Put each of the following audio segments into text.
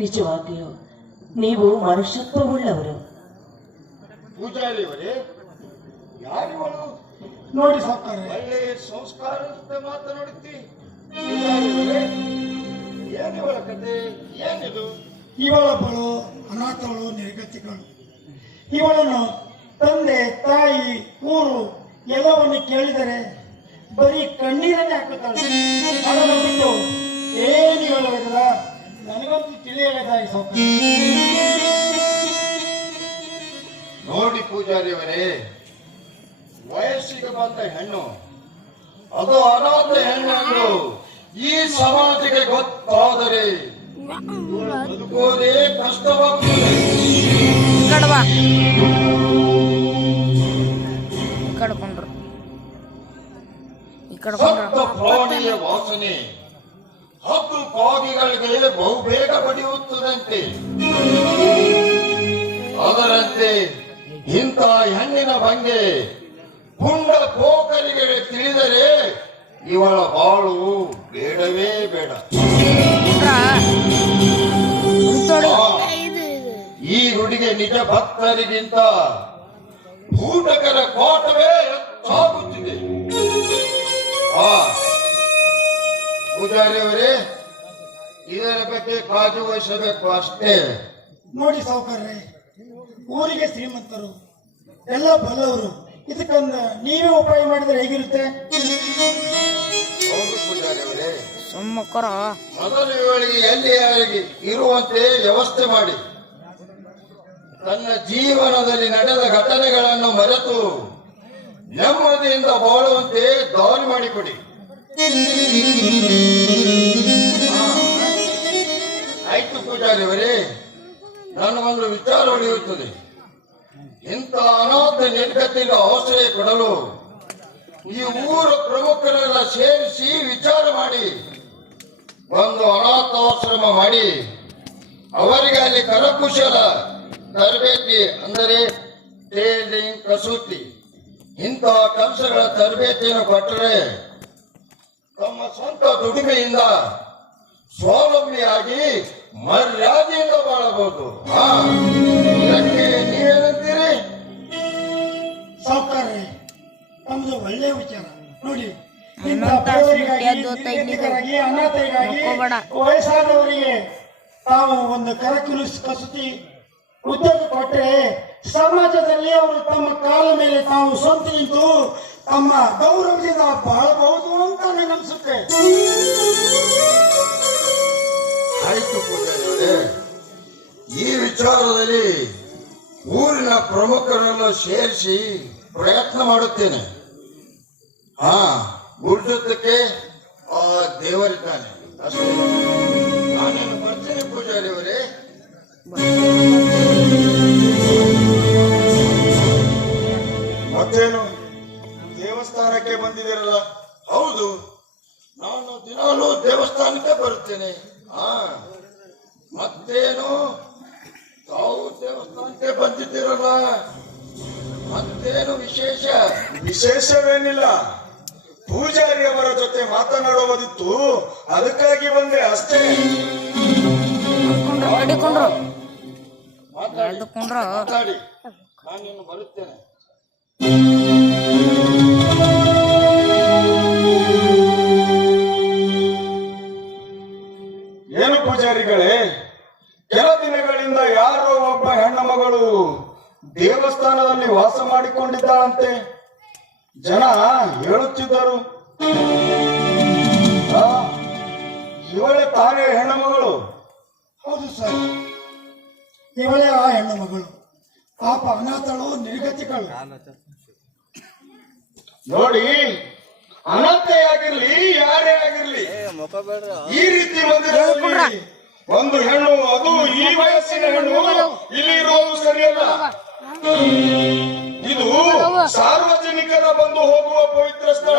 ನಿಜವಾಗಿಯೂ ನೀವು ಮನುಷ್ಯತ್ವವುಳ್ಳವರು. ಪೂಜಾರಿಯವರೇ, ಯಾರಿವಳು? ನೋಡಿ ಸಾಕಾರ, ಒಳ್ಳೆ ಸಂಸ್ಕಾರದಿಂದ ಮಾತನಾಡುತ್ತಿ. ಪೂಜಾರಿಯವರೇ, ಏನಿವಳ ಕತೆ? ಏನಿದು? ಇವಳೊಬ್ಬಳು ಅನಾಥಗಳು, ನಿರ್ಗತಿಗಳು. ಇವಳನ್ನು ತಂದೆ ತಾಯಿ ಊರು ಎಲ್ಲವನ್ನು ಕೇಳಿದರೆ ಬರೀ ಕಣ್ಣೀರನ್ನೇ ಹಾಕುತ್ತಾಳೆ. ಅದನ್ನು ಬಿಟ್ಟು ಏನು ಹೇಳುವುದಿಲ್ಲ. ನನಗಂತೂ ತಿಳಿಯಲೇದಾಗಿ ಸಾಕಾರ. ನೋಡಿ ಪೂಜಾರಿಯವರೇ, ವಯಸ್ಸಿಗೆ ಬಂದ ಹೆಣ್ಣು, ಅದು ಅನಾಥ ಹೆಣ್ಣು ಈ ಸಮಾಜಕ್ಕೆ ಗೊತ್ತಾದರೆ ಬದುಕೋದೇ ಕಷ್ಟವಾಗುತ್ತದೆ. ಸತ್ತ ಪ್ರಾಣಿಯ ವಾಸನೆ ಹತ್ತು ಕಾಗಿಗಳಿಗೆ ಬಹುಬೇಗ ಬಡಿಯುತ್ತದಂತೆ. ಅದರಂತೆ ಇಂಥ ಹೆಣ್ಣಿನ ಭಂಗೆ ಪುಂಡ ಪೋಕರಿಗೆ ತಿಳಿದರೆ ಇವಳ ಬಾಳು ಬೇಡವೇ ಬೇಡ. ಈ ಹುಡುಗಿ ನಿಜ ಭಕ್ತರಿಗಿಂತ ಭೂಟಕರ ಕೋಟವೇ ಹೆಚ್ಚಾಗುತ್ತಿದೆ. ಪೂಜಾರಿಯವರೇ, ಇದರ ಬಗ್ಗೆ ಕಾಳಜಿ ವಹಿಸಬೇಕು ಅಷ್ಟೇ. ನೋಡಿ ಸಾವುಕಾರ್ರೆ, ಊರಿಗೆ ಶ್ರೀಮಂತರು ಎಲ್ಲ ಬಲ್ಲವರು. ಇದಕ್ಕಂದ ನೀವೇ ಉಪಾಯ ಮಾಡಿದ್ರೆ ಹೇಗಿರುತ್ತೆ? ಹೌದು ಪೂಜಾರಿಯವರೇ, ಮೊದಲು ಇವಳಿಗೆ ಎಲ್ಲಿ ಯಾರಿಗೆ ಇರುವಂತೆ ವ್ಯವಸ್ಥೆ ಮಾಡಿ ತನ್ನ ಜೀವನದಲ್ಲಿ ನಡೆದ ಘಟನೆಗಳನ್ನು ಮರೆತು ನೆಮ್ಮದಿಯಿಂದ ಬಾಳುವಂತೆ ದಾರಿ ಮಾಡಿಕೊಡಿ. ಆಯ್ತು ಪೂಜಾರಿಯವರೇ, ನನಗೊಂದು ವಿಚಾರ ಉಳಿಯುತ್ತದೆ. ಇಂಥ ಅನಾಥ ನಿರ್ಗತಿಗೆ ಆಶ್ರಯ ಕೊಡಲು ಈ ಊರ ಪ್ರಮುಖರೆಲ್ಲ ಸೇರಿಸಿ ವಿಚಾರ ಮಾಡಿ ಒಂದು ಅನಾಥಾಶ್ರಮ ಮಾಡಿ ಅವರಿಗೆ ಅಲ್ಲಿ ಕರಕುಶಲ ತರಬೇತಿ, ಅಂದರೆ ಟೇಲಿಂಗ್, ಕಸೂತಿ ಇಂತಹ ಕೆಲಸಗಳ ತರಬೇತಿಯನ್ನು ಕೊಟ್ಟರೆ ತಮ್ಮ ಸ್ವಂತ ದುಡಿಮೆಯಿಂದ ಸ್ವಾವಲಂಬಿಯಾಗಿ ಮರ್ಯಾದೆಯಿಂದ ಬಾಳಬಹುದು. ಇದಕ್ಕೆ ನೀವೇನಂತೀರಿ? ಸಾವುಕಾರ್ರೆ, ನಮ್ದು ಒಳ್ಳೆಯ ವಿಚಾರ. ನೋಡಿ, ಇಂಥ ಬಡವರಿಗಾಗಿ, ನಿರ್ಗತಿಕರಾಗಿ, ಅನಾಥರಿಗಾಗಿ, ವಯಸ್ಸಾದವರಿಗೆ ತಾವು ಒಂದು ಕಸೂತಿ ಉದ್ಯೋಗ ಕೊಟ್ಟರೆ ಸಮಾಜದಲ್ಲಿ ಅವರು ತಮ್ಮ ಕಾಲ ಮೇಲೆ ತಾವು ಸ್ವಂತ ನಿಂತು ತಮ್ಮ ಗೌರವದಿಂದ ಬಾಳಬಹುದು ಅಂತ ನನಗನ್ಸುತ್ತೆ. ಆಯ್ತು ಪೂಜಾರಿಯವರೇ, ಈ ವಿಚಾರದಲ್ಲಿ ಊರಿನ ಪ್ರಮುಖರನ್ನು ಸೇರಿಸಿ ಪ್ರಯತ್ನ ಮಾಡುತ್ತೇನೆ. ಗುರುಜೊತ್ತಕ್ಕೆ ಆ ದೇವರಿದ್ದಾನೆ ಅಷ್ಟೇ. ನಾನೇನು ಬರ್ತೇನೆ ಪೂಜಾರಿಯವರೇ. ಮತ್ತೇನು ದೇವಸ್ಥಾನಕ್ಕೆ ಬಂದಿದ್ದೀರಲ್ಲ? ಹೌದು, ನಾನು ದಿನಾಲೂ ದೇವಸ್ಥಾನಕ್ಕೆ ಬರುತ್ತೇನೆ. ಮತ್ತೇನು ತಾವು ದೇವಸ್ಥಾನಕ್ಕೆ ಬಂದಿದ್ದೀರಲ್ಲ, ಮತ್ತೇನು ವಿಶೇಷ? ವಿಶೇಷವೇನಿಲ್ಲ, ಪೂಜಾರಿಯವರ ಜೊತೆ ಮಾತನಾಡುವುದಿತ್ತು, ಅದಕ್ಕಾಗಿ ಬಂದೆ ಅಷ್ಟೇ. ಮಾತಾಡಿ, ನಾನಿನ್ನು ಬರುತ್ತೇನೆ. ಏನು ಪೂಜಾರಿಗಳೇ, ಕೆಲ ದಿನಗಳಿಂದ ಯಾರೋ ಒಬ್ಬ ಹೆಣ್ಣ ಮಗಳು ದೇವಸ್ಥಾನದಲ್ಲಿ ವಾಸ ಮಾಡಿಕೊಂಡಿದ್ದಾಳಂತೆ. ಜನ ಹೇಳುತ್ತಿದ್ದರು. ಇವಳೆ ತಾನೇ ಹೆಣ್ಣು ಮಗಳು? ಹೌದು ಸರ್, ಇವಳೇ ಆ ಹೆಣ್ಣು ಮಗಳು. ಪಾಪ ಅನಾಥಳು, ನಿರ್ಗತಿಗಳು. ನೋಡಿ, ಅನಾಥೆಯಾಗಿರ್ಲಿ ಯಾರೇ ಆಗಿರ್ಲಿ, ಈ ರೀತಿ ಮಂದಿರದಲ್ಲಿ ಒಂದು ಹೆಣ್ಣು, ಅದು ಈ ವಯಸ್ಸಿನ ಹೆಣ್ಣು ಇಲ್ಲಿ ಇರುವುದು ಸರಿಯಲ್ಲ. ಇದು ಸಾರ್ವಜನಿಕರ ಬಂದು ಹೋಗುವ ಪವಿತ್ರ ಸ್ಥಳ.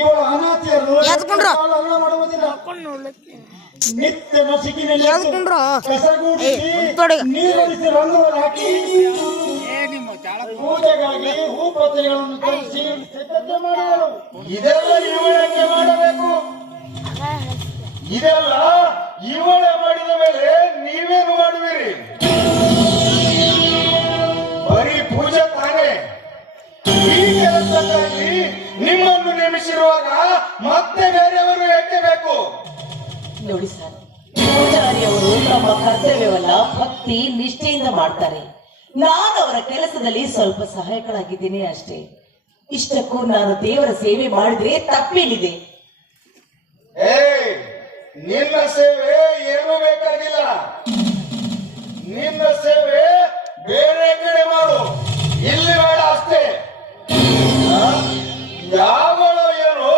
ಇವಳ ಅನಾಥೆಯರು ನಿತ್ಯ ನಸಿಕಿನಲ್ಲಿ ಕಸಗೂಡಿಸಿ ನೀರೊಳಿಸಿ ರಂಗವನ್ನು ಹಾಕಿ ಪೂಜೆಗಾಗಿ ಹೂಪತ್ರೆಗಳನ್ನು ತರಿಸಿ ಸಿದ್ಧತೆ ಮಾಡುವರು. ಇದೆಲ್ಲ ಇವಳಕ್ಕೆ ಮಾಡಬೇಕು. ಇದೆಲ್ಲ ಇವಳೆ ಮಾಡಿದ ಮೇಲೆ ನೀವೇನು ಮಾಡುವಿರಿ? ಬರೀ ಪೂಜೆ ತಾನೇ. ಈ ಕೆಲಸಕ್ಕಾಗಿ ನಿಮ್ಮನ್ನು ನೇಮಿಸಿರುವಾಗ ಮತ್ತೆ ಬೇರೆಯವರು ಏಕೆ ಬೇಕು? ನೋಡಿ ಸರ್, ಪೂಜಾರಿಯವರು ತಮ್ಮ ಕರ್ತವ್ಯವನ್ನ ಭಕ್ತಿ ನಿಷ್ಠೆಯಿಂದ ಮಾಡ್ತಾರೆ. ನಾನು ಅವರ ಕೆಲಸದಲ್ಲಿ ಸ್ವಲ್ಪ ಸಹಾಯಕಳಾಗಿದ್ದೀನಿ ಅಷ್ಟೇ. ಇಷ್ಟಕ್ಕೂ ನಾನು ದೇವರ ಸೇವೆ ಮಾಡಿದ್ರೆ ತಪ್ಪೇನಿದೆ? ನಿನ್ನ ಸೇವೆ ಏನೂ ಬೇಕಾಗಿಲ್ಲ. ನಿನ್ನ ಸೇವೆ ಬೇರೆ ಕಡೆ ಮಾಡು, ಇಲ್ಲಿ ಬೇಡ ಅಷ್ಟೇ. ಯಾವಳೋ ಏನೋ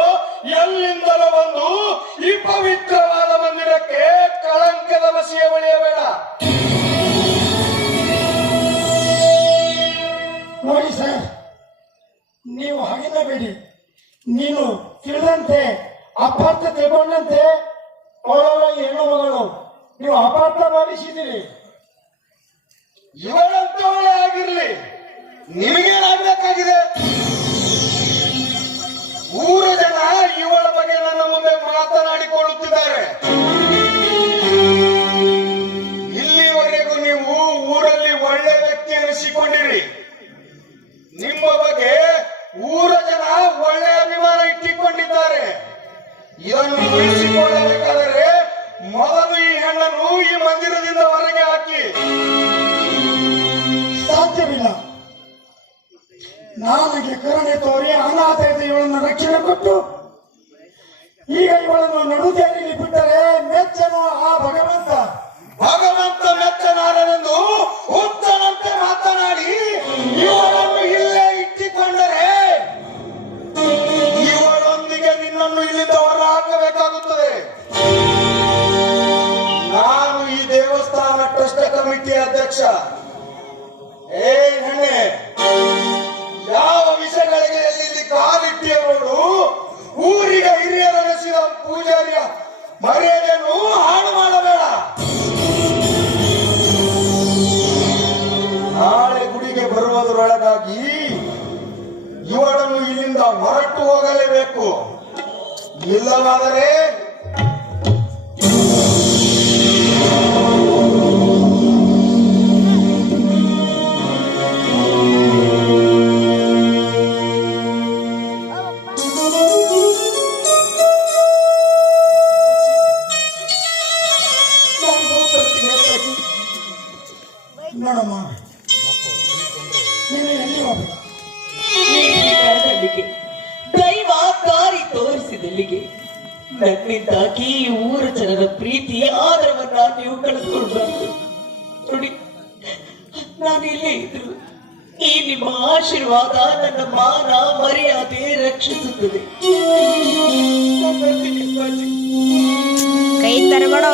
ಎಲ್ಲಿಂದಲೋ ಬಂದು ಈ ಪವಿತ್ರವಾದ ಮಂದಿರಕ್ಕೆ ಕಳಂಕದ ಮಸಿಯ ಬಳಿಯಬೇಡ. ನೋಡಿ ಸರ್, ನೀವು ಹಾಗೆಲ್ಲಬೇಡಿ. ನೀನು ತಿಳಿದಂತೆ ಅಪಾರ್ಥ ತಿಳ್ಕೊಂಡಂತೆ ಅವಳ ಹೆಣ್ಣು ಮಗಳು ನೀವು ಅಪಾರ್ಥ ಭಾವಿಸಿದ್ದೀರಿ. ಇವಳಂತವಳೇ ಆಗಿರ್ಲಿ, ನಿಮಗೇನಾಗಬೇಕಾಗಿದೆ? ಊರ ಜನ ಇವಳ ಬಗ್ಗೆ ನನ್ನ ಮುಂದೆ ಮಾತನಾಡಿಕೊಳ್ಳುತ್ತಿದ್ದಾರೆ. ಇಲ್ಲಿವರೆಗೂ ನೀವು ಊರಲ್ಲಿ ಒಳ್ಳೆ ವ್ಯಕ್ತಿ ಅನಿಸಿಕೊಂಡಿರಿ. ನಿಮ್ಮ ಬಗ್ಗೆ ಊರ ಜನ ಒಳ್ಳೆ ಅಭಿಮಾನ ಇಟ್ಟಿಕೊಂಡಿದ್ದಾರೆ. ಇದನ್ನು ಉಳಿಸಿಕೊಳ್ಳಬೇಕಾದರೆ ಮೊದಲು ಈ ಹೆಣ್ಣನ್ನು ಈ ಮಂದಿರದಿಂದ ಹೊರಗೆ ಹಾಕಿ. ಸಾಧ್ಯವಿಲ್ಲ. ನನಗೆ ಕರುಣೆ ತೋರಿ ಅನಾಥತೆ ಇವಳನ್ನು ರಕ್ಷಣೆ ಕೊಟ್ಟು ಈಗ ಇವಳನ್ನು ನಡುದಾರಿಯಲ್ಲಿ ಬಿಟ್ಟರೆ ಮೆಚ್ಚನು ಆ ಭಗವಂತ. ಭಗವಂತ ಮೆಚ್ಚನಾರನೆಂದು ಉತ್ತರಂತೆ ಮಾತನಾಡಿ ಇವಳನ್ನು ಇಲ್ಲೇ ಇಟ್ಟುಕೊಂಡರೆ ಇವಳೊಂದಿಗೆ ನಿನ್ನನ್ನು ಇಲ್ಲಿಂದ ಹೊರ ಹಾಕಬೇಕಾಗುತ್ತದೆ. ನಾನು ಈ ದೇವಸ್ಥಾನ ಟ್ರಸ್ಟ್ ಕಮಿಟಿ ಅಧ್ಯಕ್ಷ. ಹೆಣ್ಣೆ, ಯಾವ ವಿಷಯಗಳಿಗೆ ಎಲ್ಲಿ ಕಾಲಿಟ್ಟಿಯ ನೋಡು, ಊರಿಗೆ ಹಿರಿಯರನಿಸಿದ ಪೂಜಾರಿಯ ಮರ್ಯಾದೆಯನ್ನು ಹಾಳು ಮಾಡಬೇಡ. ನಾಳೆ ಗುಡಿಗೆ ಬರುವುದರೊಳಗಾಗಿ ಇವಳನ್ನು ಇಲ್ಲಿಂದ ಹೊರಟು ಹೋಗಲೇಬೇಕು. ಇಲ್ಲವಾದರೆ ನೋಡಮ್ಮ, ನೀನು ಎಲ್ಲಿ ಹೋಗಬೇಡ. ಕರೆದಲ್ಲಿಗೆ ದೈವ ದಾರಿ ತೋರಿಸಿದಲ್ಲಿಗೆ ನನ್ನಿಂದಾಗಿ ಈ ಊರ ಜನರ ಪ್ರೀತಿ ಆದರವನ್ನ ನೀವು ಕಳೆದುಕೊಳ್ಬಾರ್ದು. ನೋಡಿ, ನಾನು ಇಲ್ಲೇ ಇದ್ರು ಈ ನಿಮ್ಮ ಆಶೀರ್ವಾದ ನನ್ನ ಮಾನ ಮರ್ಯಾದೆ ರಕ್ಷಿಸುತ್ತದೆ. ಕೈ ತರಬೇಡ.